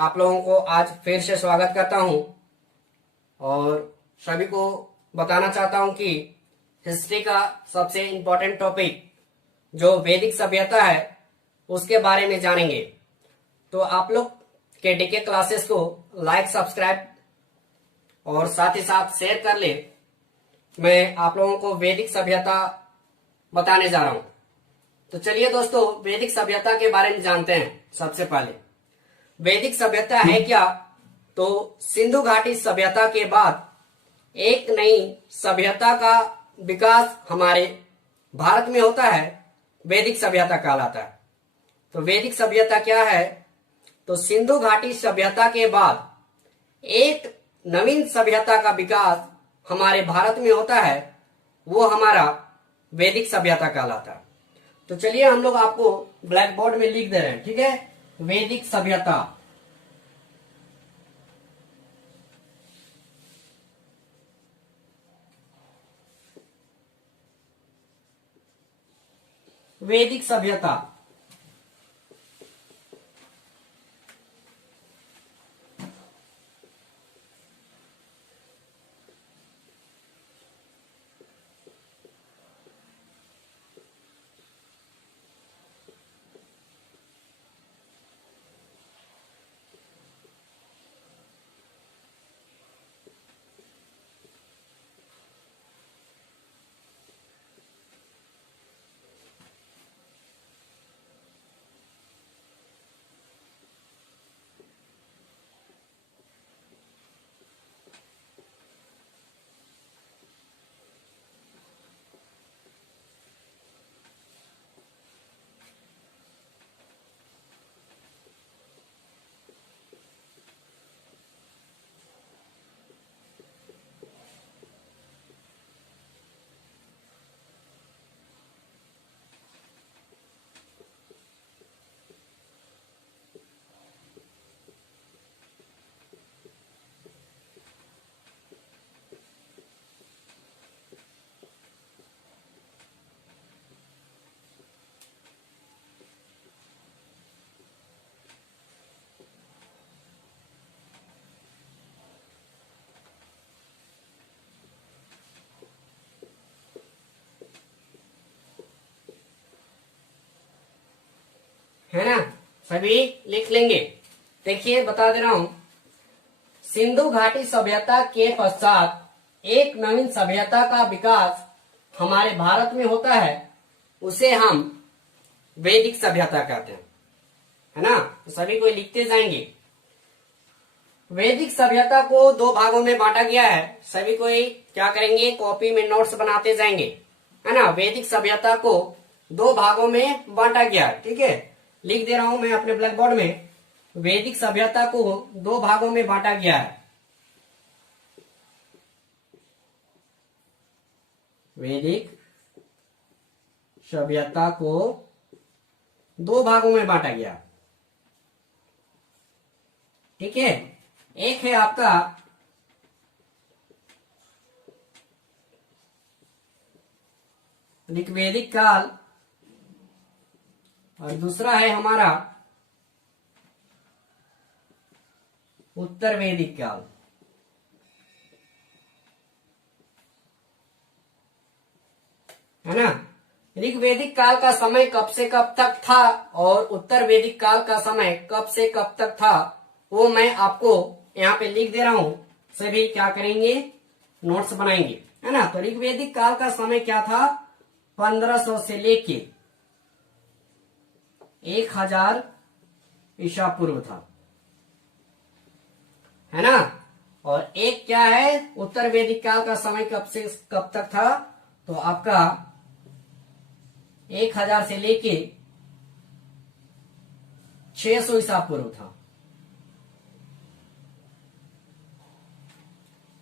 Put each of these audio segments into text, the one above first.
आप लोगों को आज फिर से स्वागत करता हूं और सभी को बताना चाहता हूं कि हिस्ट्री का सबसे इम्पोर्टेंट टॉपिक जो वैदिक सभ्यता है उसके बारे में जानेंगे। तो आप लोग के डीके क्लासेस को लाइक, सब्सक्राइब और साथ ही साथ शेयर कर ले। मैं आप लोगों को वैदिक सभ्यता बताने जा रहा हूं। तो चलिए दोस्तों, वैदिक सभ्यता के बारे में जानते हैं। सबसे पहले वैदिक सभ्यता है क्या? तो सिंधु घाटी सभ्यता के बाद एक नई सभ्यता का विकास हमारे भारत में होता है, वैदिक सभ्यता कहलाता है। तो वैदिक सभ्यता क्या है? तो सिंधु घाटी सभ्यता के बाद एक नवीन सभ्यता का विकास हमारे भारत में होता है, वो हमारा वैदिक सभ्यता कहलाता है। तो चलिए हम लोग आपको ब्लैक बोर्ड में लिख दे रहे हैं, ठीक है। वैदिक सभ्यता, वैदिक सभ्यता। है ना, सभी लिख लेंगे। देखिए बता दे रहा हूं, सिंधु घाटी सभ्यता के पश्चात एक नवीन सभ्यता का विकास हमारे भारत में होता है, उसे हम वैदिक सभ्यता कहते हैं, है ना। तो सभी को लिखते जाएंगे। वैदिक सभ्यता को दो भागों में बांटा गया है। सभी को क्या करेंगे, कॉपी में नोट्स बनाते जाएंगे, है ना। वैदिक सभ्यता को दो भागों में बांटा गया है, ठीक है। लिख दे रहा हूं मैं अपने ब्लैक बोर्ड में, वैदिक सभ्यता को दो भागों में बांटा गया है। वैदिक सभ्यता को दो भागों में बांटा गया, ठीक है। एक है आपका ऋग्वैदिक काल और दूसरा है हमारा उत्तर वैदिक काल, है ना। ऋग्वैदिक काल का समय कब से कब तक था और उत्तर वैदिक काल का समय कब से कब तक था, वो मैं आपको यहाँ पे लिख दे रहा हूं। सभी क्या करेंगे, नोट्स बनाएंगे, है ना। तो ऋग्वैदिक काल का समय क्या था, 1500 से लेके 1000 ईसा पूर्व था, है ना। और एक क्या है, उत्तर वैदिक काल का समय कब से कब तक था, तो आपका 1000 से लेके 600 ईसा पूर्व था,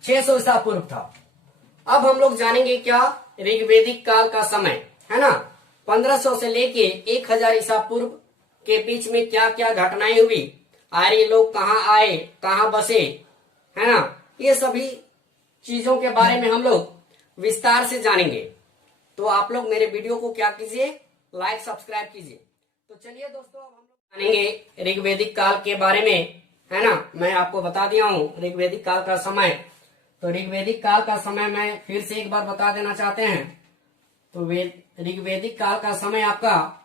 600 ईसा पूर्व था। अब हम लोग जानेंगे क्या ऋग्वैदिक काल का समय, है ना। 1500 से लेके 1000 ईसा पूर्व के बीच में क्या क्या घटनाएं हुई, आर्य लोग कहाँ आए, कहाँ बसे, है ना। ये सभी चीजों के बारे में हम लोग विस्तार से जानेंगे। तो आप लोग मेरे वीडियो को क्या कीजिए, लाइक, सब्सक्राइब कीजिए। तो चलिए दोस्तों, अब हम लोग जानेंगे ऋग्वैदिक काल के बारे में, है ना। मैं आपको बता दिया हूँ ऋग्वेदिक काल का समय। तो ऋग्वेदिक काल का समय मैं फिर से एक बार बता देना चाहते हैं। तो ऋग्वेदिक काल का समय आपका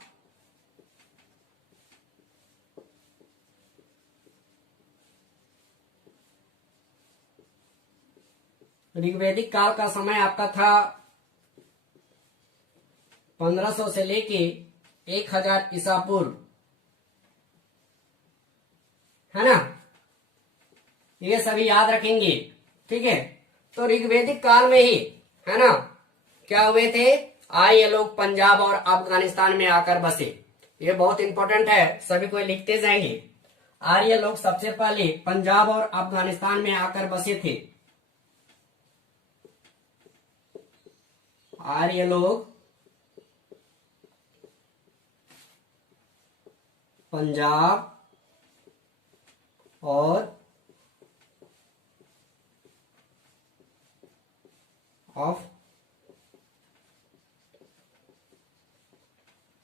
ऋग्वेदिक काल का समय आपका था 1500 से लेके 1000 ईसा पूर्व, है ना। ये सभी याद रखेंगे, ठीक है। तो ऋग्वेदिक काल में ही, है ना, क्या हुए थे, आर्य लोग पंजाब और अफगानिस्तान में आकर बसे। ये बहुत इंपॉर्टेंट है, सभी को लिखते जाएंगे। आर्य लोग सबसे पहले पंजाब और अफगानिस्तान में आकर बसे थे। आर्य लोग पंजाब और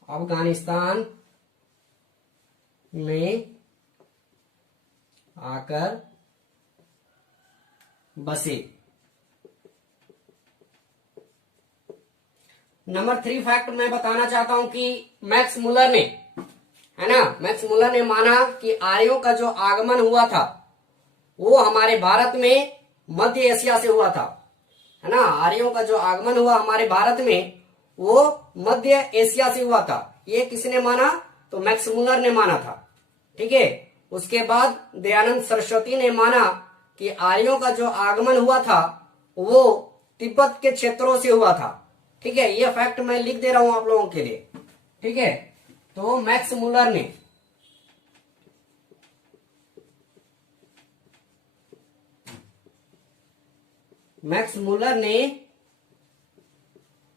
अफगानिस्तान में आकर बसे। नंबर 3 फैक्ट मैं बताना चाहता हूं कि मैक्स मुलर ने, है ना, मैक्स मुलर ने माना कि आर्यों का जो आगमन हुआ था वो हमारे भारत में मध्य एशिया से हुआ था, है ना। आर्यों का जो आगमन हुआ हमारे भारत में वो मध्य एशिया से हुआ था। ये किसने माना, तो मैक्स मुलर ने माना था, ठीक है। उसके बाद दयानंद सरस्वती ने माना कि आर्यों का जो आगमन हुआ था वो तिब्बत के क्षेत्रों से हुआ था, ठीक है। ये फैक्ट मैं लिख दे रहा हूं आप लोगों के लिए, ठीक है। तो मैक्स मुलर ने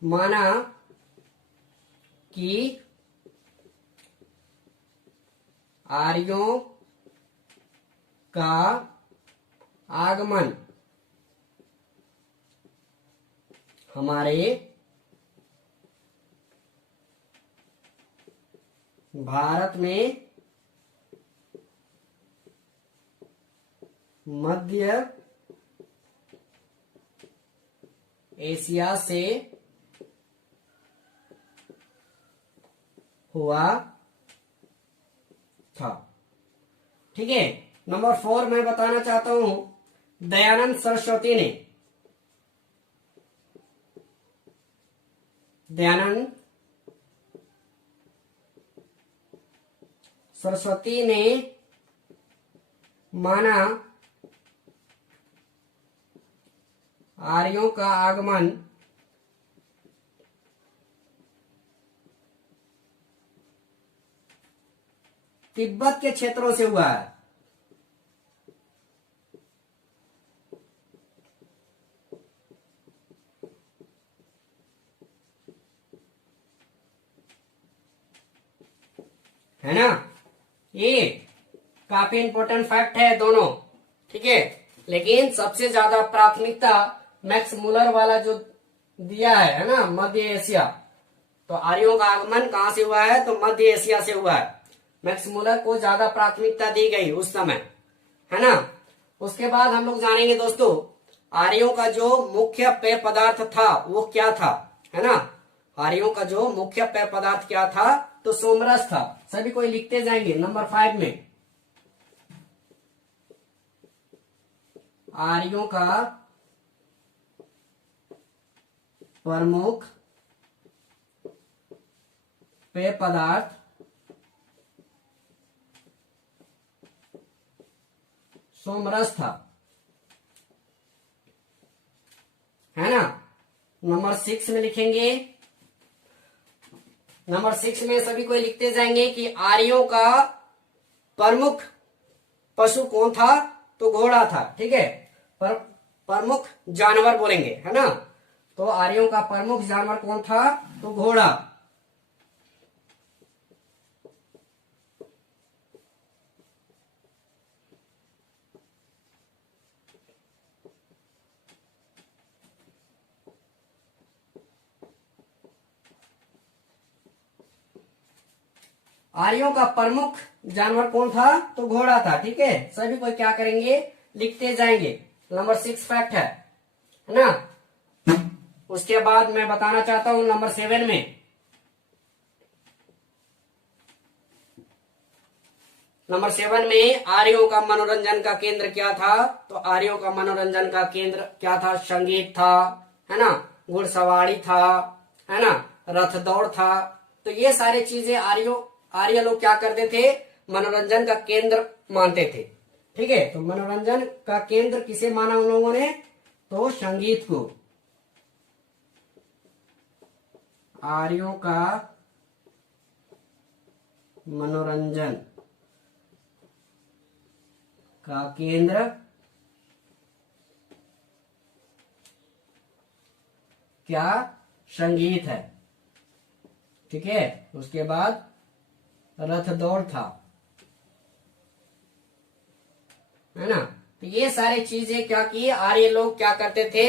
माना कि आर्यों का आगमन हमारे भारत में मध्य एशिया से हुआ था, ठीक है। नंबर 4 मैं बताना चाहता हूं दयानंद सरस्वती ने, माना आर्यों का आगमन तिब्बत के क्षेत्रों से हुआ है ना। ये काफी इंपॉर्टेंट फैक्ट है दोनों, ठीक है। लेकिन सबसे ज्यादा प्राथमिकता मैक्स मुलर वाला जो दिया है ना, मध्य एशिया। तो आर्यों का आगमन कहां से हुआ है, तो मध्य एशिया से हुआ है। मैक्स मुलर को ज्यादा प्राथमिकता दी गई उस समय, है ना। उसके बाद हम लोग जानेंगे दोस्तों आर्यों का जो मुख्य पेय पदार्थ था वो क्या था, है ना। आर्यों का जो मुख्य पेय पदार्थ क्या था, तो सोमरस था। सभी कोई लिखते जाएंगे। नंबर 5 में आर्यों का प्रमुख पेय पदार्थ सोमरस था, है ना। नंबर 6 में लिखेंगे। नंबर 6 में सभी कोई लिखते जाएंगे कि आर्यों का प्रमुख पशु कौन था, तो घोड़ा था, ठीक है। प्रमुख जानवर बोलेंगे, है ना। तो आर्यों का प्रमुख जानवर कौन था, तो घोड़ा। आर्यों का प्रमुख जानवर कौन था? तो घोड़ा था। ठीक है, सभी को क्या करेंगे? लिखते जाएंगे। नंबर 6 फैक्ट है ना। उसके बाद मैं बताना चाहता हूं नंबर 7 में। नंबर 7 में आर्यों का मनोरंजन का केंद्र क्या था? तो आर्यों का मनोरंजन का केंद्र क्या था? संगीत था, है ना, घुड़सवारी था, है ना, रथ दौड़ था। तो ये सारी चीजें आर्य लोग क्या करते थे? मनोरंजन का केंद्र मानते थे। ठीक है, तो मनोरंजन का केंद्र किसे माना उन लोगों ने? तो संगीत को। आर्यों का मनोरंजन का केंद्र क्या? संगीत है। ठीक है, उसके बाद रथ दौड़ था, है ना। तो ये सारी चीजें क्या की? आर्य लोग क्या करते थे?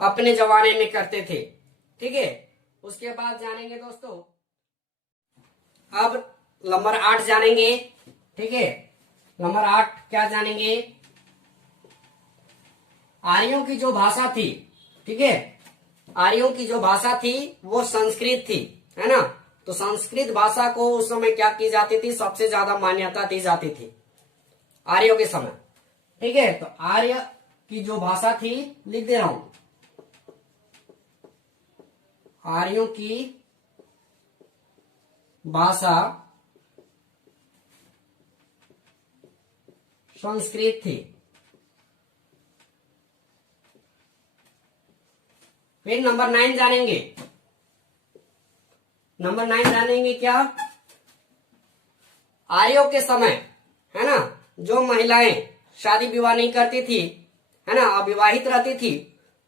अपने जमाने में करते थे। ठीक है, उसके बाद जानेंगे दोस्तों, अब नंबर 8 जानेंगे। ठीक है, नंबर 8 क्या जानेंगे? आर्यों की जो भाषा थी, ठीक है, आर्यों की जो भाषा थी वो संस्कृत थी, है ना। तो संस्कृत भाषा को उस समय क्या की जाती थी? सबसे ज्यादा मान्यता दी जाती थी आर्यों के समय। ठीक है, तो आर्य की जो भाषा थी, लिख दे रहा हूं, आर्यों की भाषा संस्कृत थी। फिर नंबर 9 जानेंगे। नंबर 9 जानेंगे क्या? आर्यों के समय, है ना, जो महिलाएं शादी विवाह नहीं करती थी, है ना, अविवाहित रहती थी,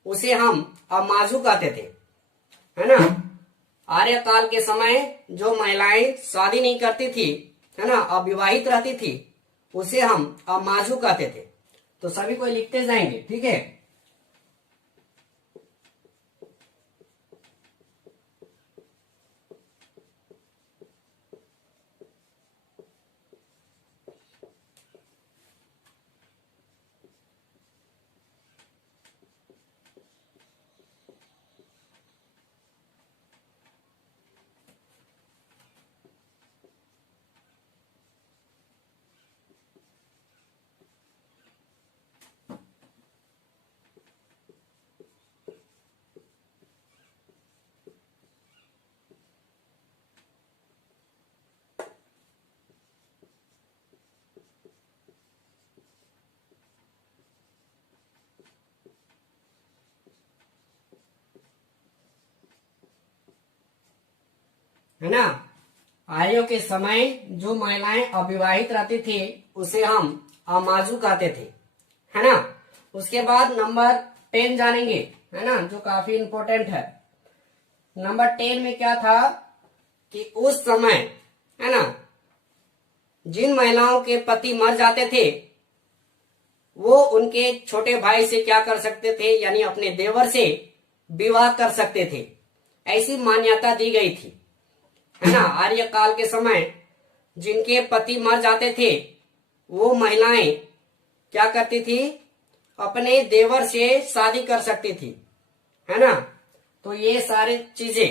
उसे हम अमाजू कहते थे, है ना। आर्य काल के समय जो महिलाएं शादी नहीं करती थी, है ना, अविवाहित रहती थी, उसे हम अमाजू कहते थे। तो सभी को लिखते जाएंगे। ठीक है, है ना। आर्यों के समय जो महिलाएं अविवाहित रहती थी, उसे हम अमाजू कहते थे, है ना। उसके बाद नंबर 10 जानेंगे, है ना, जो काफी इंपॉर्टेंट है। नंबर 10 में क्या था कि उस समय, है ना, जिन महिलाओं के पति मर जाते थे, वो उनके छोटे भाई से क्या कर सकते थे? यानी अपने देवर से विवाह कर सकते थे। ऐसी मान्यता दी गई थी, है ना। आर्य काल के समय जिनके पति मर जाते थे, वो महिलाएं क्या करती थी? अपने देवर से शादी कर सकती थी, है ना। तो ये सारी चीजें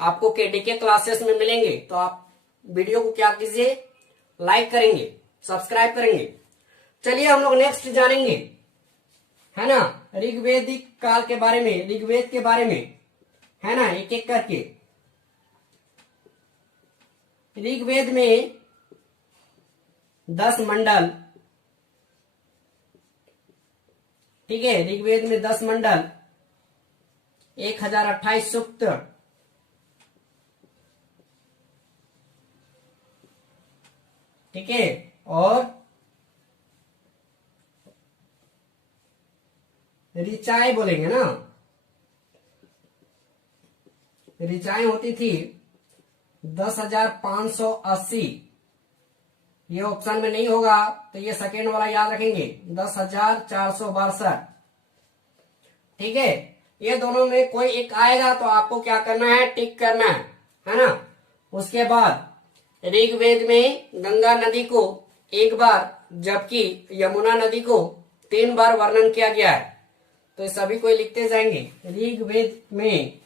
आपको केडीके क्लासेस में मिलेंगे। तो आप वीडियो को क्या कीजिए? लाइक करेंगे, सब्सक्राइब करेंगे। चलिए हम लोग नेक्स्ट जानेंगे, है ना, ऋग्वेदिक काल के बारे में, ऋग्वेद के बारे में, है ना, एक एक करके। ऋग्वेद में 10 मंडल, ठीक है, ऋग्वेद में 10 मंडल, 1028 सूक्त, ठीक है, और ऋचाएं बोलेंगे ना, ऋचाएं होती थी 10,580। ये ऑप्शन में नहीं होगा, तो ये सेकेंड वाला याद रखेंगे, 10,462। ठीक है, ये दोनों में कोई एक आएगा तो आपको क्या करना है? टिक करना है ना। उसके बाद ऋग्वेद में गंगा नदी को एक बार जबकि यमुना नदी को 3 बार वर्णन किया गया है। तो सभी को लिखते जाएंगे। ऋग्वेद में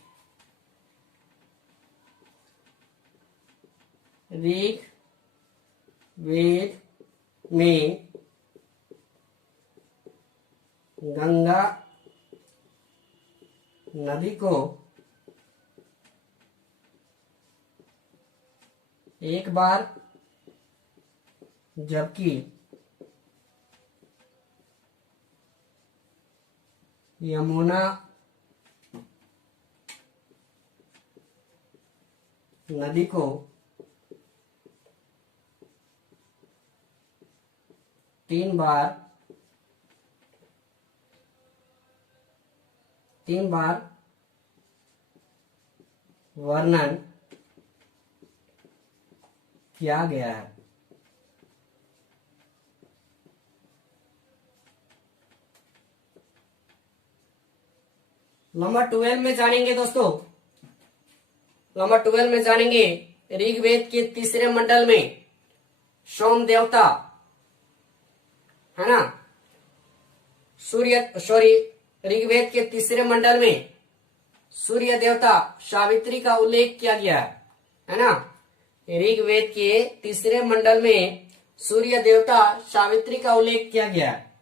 गंगा नदी को एक बार जबकि यमुना नदी को 3 बार वर्णन किया गया है। नंबर 12 में जानेंगे दोस्तों। नंबर 12 में जानेंगे ऋग्वेद के तीसरे मंडल में सोम देवता है ना, ऋग्वेद के तीसरे मंडल में सूर्य देवता सावित्री का उल्लेख किया गया है ना। ऋग्वेद के तीसरे मंडल में सूर्य देवता सावित्री का उल्लेख किया गया है।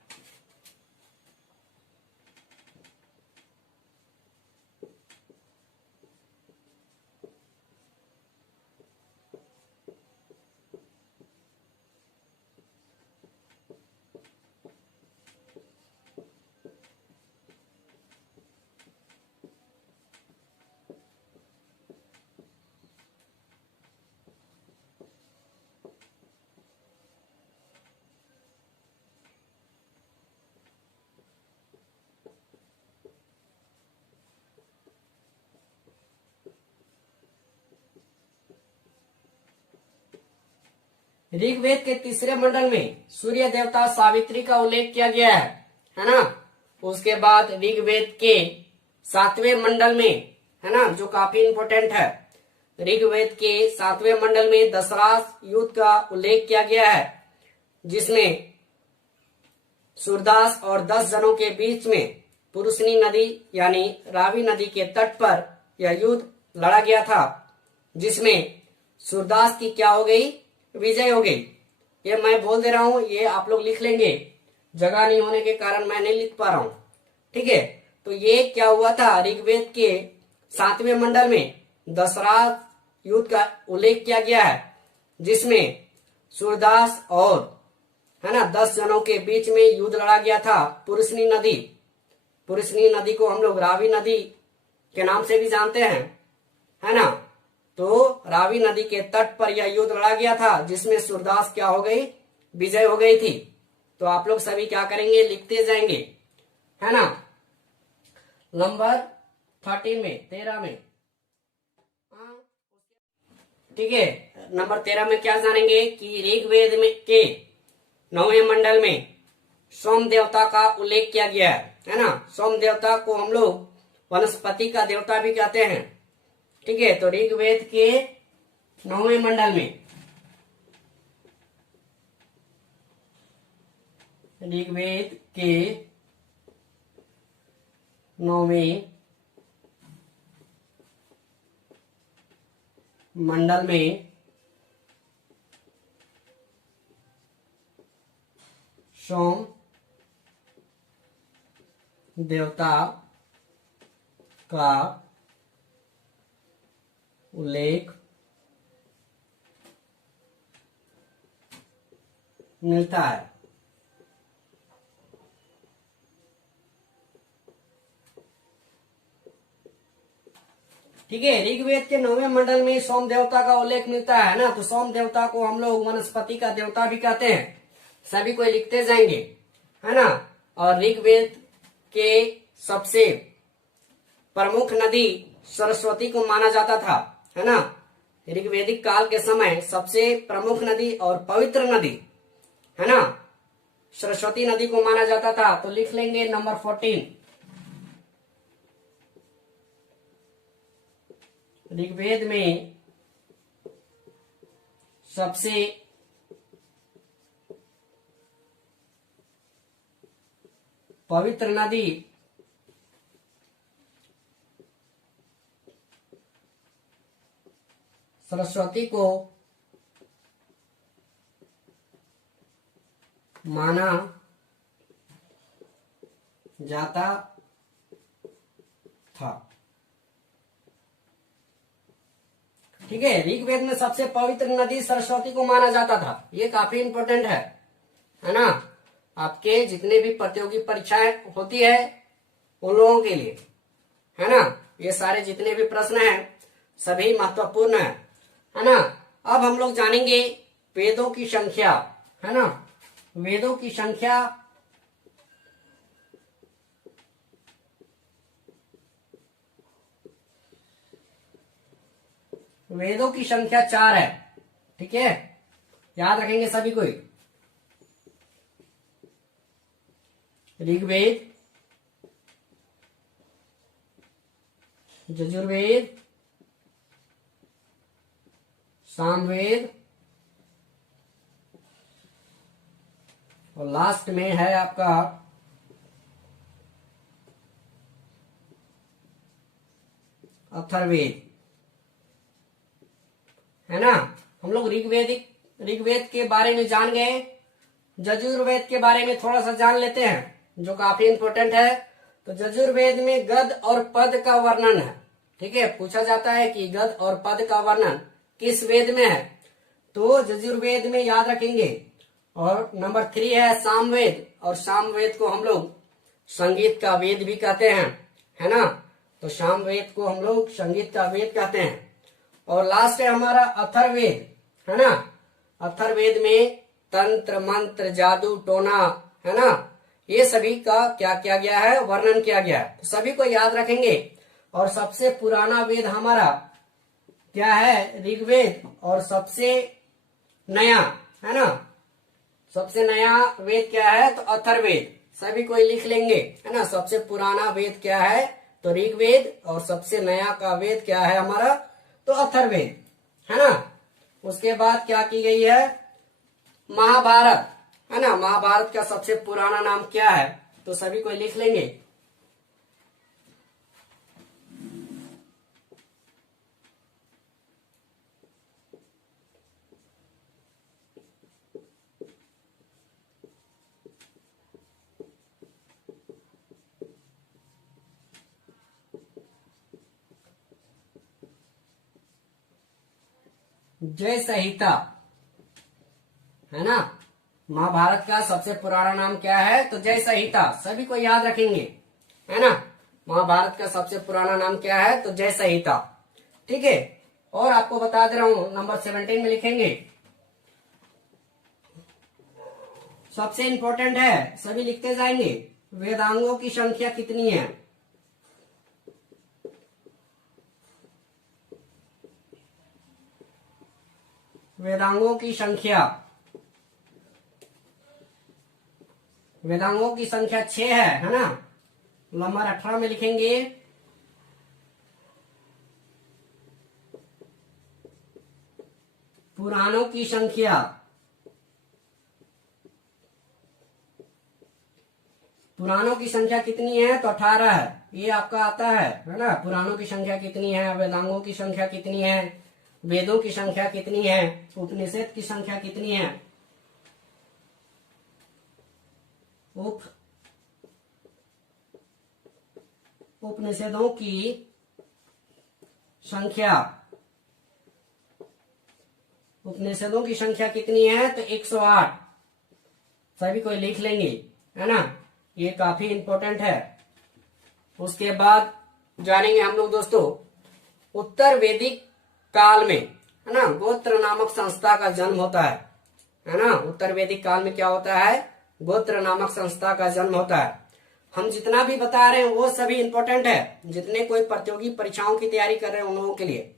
ऋग्वेद के तीसरे मंडल में सूर्य देवता सावित्री का उल्लेख किया गया है ना। उसके बाद ऋग्वेद के 7वें मंडल में है ना, जो काफी इंपोर्टेंट है, ऋग्वेद के 7वें मंडल में दशरास युद्ध का उल्लेख किया गया है, जिसमें सूरदास और 10 जनों के बीच में पुरुषनी नदी यानी रावी नदी के तट पर यह युद्ध लड़ा गया था, जिसमें सूरदास की क्या हो गई, विजय हो गई। ये मैं बोल दे रहा हूं, ये आप लोग लिख लेंगे, जगह नहीं होने के कारण मैं नहीं लिख पा रहा हूं, ठीक है। तो ये क्या हुआ था, ऋग्वेद के 7वें मंडल में दशरास युद्ध का उल्लेख किया गया है, जिसमें सूरदास और है ना 10 जनों के बीच में युद्ध लड़ा गया था। पुरुषनी नदी को हम लोग रावी नदी के नाम से भी जानते हैं, है ना। तो रावी नदी के तट पर यह युद्ध लड़ा गया था, जिसमें सूरदास क्या हो गई, विजय हो गई थी। तो आप लोग सभी क्या करेंगे, लिखते जाएंगे, है ना। नंबर 13 में ठीक है। नंबर 13 में क्या जानेंगे कि ऋग्वेद में के 9वें मंडल में सोम देवता का उल्लेख किया गया है ना। सोम देवता को हम लोग वनस्पति का देवता भी कहते हैं, ठीक है। तो ऋग्वेद के 9वें मंडल में ऋग्वेद के 9वें मंडल में सोम देवता का उल्लेख मिलता है। ठीक है, ऋग्वेद के 9वें मंडल में सोम देवता का उल्लेख मिलता है ना। तो सोम देवता को हम लोग वनस्पति का देवता भी कहते हैं, सभी को लिखते जाएंगे, है ना। और ऋग्वेद के सबसे प्रमुख नदी सरस्वती को माना जाता था, है ना। ऋग्वेदिक काल के समय सबसे प्रमुख नदी और पवित्र नदी, है ना, सरस्वती नदी को माना जाता था। तो लिख लेंगे नंबर 14। ऋग्वेद में सबसे पवित्र नदी सरस्वती को माना जाता था। ठीक है, ऋग्वेद में सबसे पवित्र नदी सरस्वती को माना जाता था। ये काफी इंपॉर्टेंट है ना। आपके जितने भी प्रतियोगी परीक्षाएं होती है उन लोगों के लिए, है ना, ये सारे जितने भी प्रश्न हैं सभी महत्वपूर्ण है ना। अब हम लोग जानेंगे वेदों की संख्या, है ना। वेदों की संख्या वेदों की संख्या 4 है। ठीक है, याद रखेंगे सभी कोई। ऋग्वेद, यजुर्वेद, सामवेद और लास्ट में है आपका अथर्ववेद, है ना। हम लोग ऋग्वेद के बारे में जान गए। यजुर्वेद के बारे में थोड़ा सा जान लेते हैं जो काफी इंपॉर्टेंट है। तो यजुर्वेद में गद और पद का वर्णन है। ठीक है, पूछा जाता है कि गद और पद का वर्णन किस वेद में है, तो यजुर्वेद में याद रखेंगे। और नंबर 3 है सामवेद, और सामवेद को हम लोग संगीत का वेद भी कहते हैं, है ना। तो सामवेद को हम लोग संगीत का वेद कहते हैं। और लास्ट है हमारा अथर्ववेद, है ना। अथर्ववेद में तंत्र मंत्र जादू टोना, है ना, ये सभी का क्या किया गया है, वर्णन किया गया है। तो सभी को याद रखेंगे। और सबसे पुराना वेद हमारा क्या है, ऋग्वेद। और सबसे नया, है ना, सबसे नया वेद क्या है, तो अथर्ववेद। सभी कोई लिख लेंगे, है ना। सबसे पुराना वेद क्या है, तो ऋग्वेद। और सबसे नया का वेद क्या है हमारा, तो अथर्ववेद, है ना। उसके बाद क्या की गई है, महाभारत, है ना। महाभारत का सबसे पुराना नाम क्या है, तो सभी कोई लिख लेंगे। जय संहिता, है ना। महाभारत का सबसे पुराना नाम क्या है, तो जय संहिता। सभी को याद रखेंगे, है ना। महाभारत का सबसे पुराना नाम क्या है, तो जय संहिता। ठीक है, और आपको बता दे रहा हूं नंबर 17 में लिखेंगे। सबसे इंपॉर्टेंट है, सभी लिखते जाएंगे। वेदांगों की संख्या कितनी है, वेदांगों की संख्या, वेदांगों की संख्या 6 है ना। नंबर 18 में लिखेंगे पुराणों की संख्या, पुराणों की संख्या कितनी है, तो 18 है। ये आपका आता है ना। पुराणों की संख्या कितनी है, वेदांगों की संख्या कितनी है, वेदों की संख्या कितनी है, उपनिषद की संख्या कितनी है, उपनिषदों की संख्या, उपनिषदों की संख्या कितनी है, तो 108। सभी को लिख लेंगे, है ना। ये काफी इंपॉर्टेंट है। उसके बाद जानेंगे हम लोग दोस्तों, उत्तर वैदिक काल में, है ना, गोत्र नामक संस्था का जन्म होता है ना। उत्तर वैदिक काल में क्या होता है, गोत्र नामक संस्था का जन्म होता है। हम जितना भी बता रहे हैं वो सभी इंपॉर्टेंट है, जितने कोई प्रतियोगी परीक्षाओं की तैयारी कर रहे हैं उन लोगों के लिए,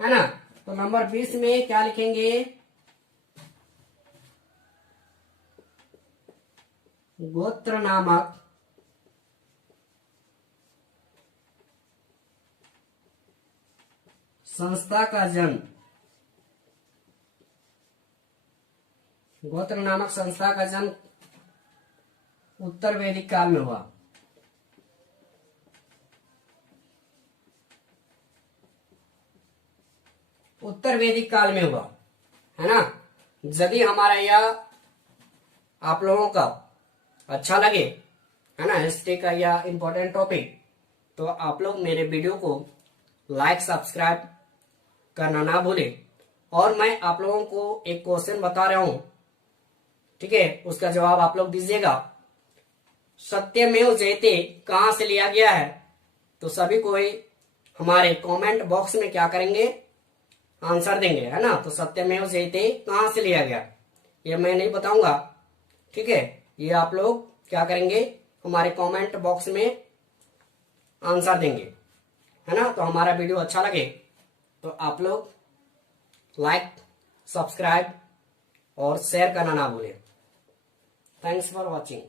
है ना। तो नंबर 20 में क्या लिखेंगे, गोत्र नामक संस्था का जन्म, गोत्र नामक संस्था का जन्म उत्तर वैदिक काल में हुआ। उत्तर वैदिक काल में हुआ, है ना। यदि हमारा यह आप लोगों का अच्छा लगे, है ना, हिस्ट्री का यह इंपॉर्टेंट टॉपिक, तो आप लोग मेरे वीडियो को लाइक सब्सक्राइब करना ना भूलें। और मैं आप लोगों को एक क्वेश्चन बता रहा हूं, ठीक है, उसका जवाब आप लोग दीजिएगा। सत्यमेव जयते कहां से लिया गया है? तो सभी कोई हमारे कमेंट बॉक्स में क्या करेंगे, आंसर देंगे, है ना। तो सत्यमेव जयते कहां से लिया गया, ये मैं नहीं बताऊंगा, ठीक है। ये आप लोग क्या करेंगे, हमारे कमेंट बॉक्स में आंसर देंगे, है ना। तो हमारा वीडियो अच्छा लगे तो आप लोग लाइक सब्सक्राइब और शेयर करना ना भूलें। Thanks for watching.